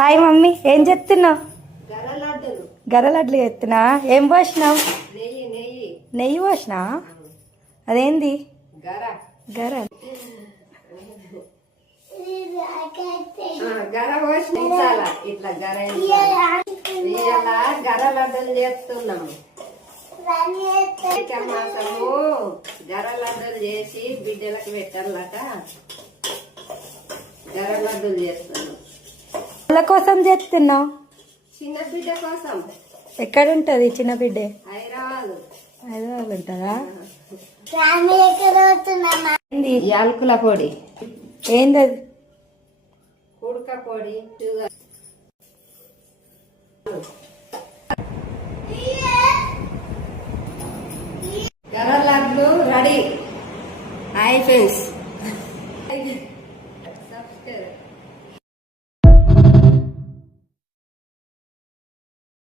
Hi mummy, ఏం చెప్తున్నావు? గరలడ్లు ఎత్తున్నా. ఏం పోసినావు? నెయ్యి పోసినా. అదేంది? గర గర పోసిన ఇట్లా గర లడ్డలు చేస్తున్నాము. మాసము గర లడ్డలు చేసి బిడ్డలకు పెట్టాలట. గర లడ్డలు చేస్తున్నాం. వాళ్ళ కోసం చేస్తున్నావు? చిన్న బిడ్డ కోసం. ఎక్కడ ఉంటది చిన్న బిడ్డ? హైదరాబాద్. హైదరాబాద్ ఉంటుందా? యాలకుల పొడి. ఏంది? కుడక పొడి. గర లడ్లు రెడీ. Hi friends,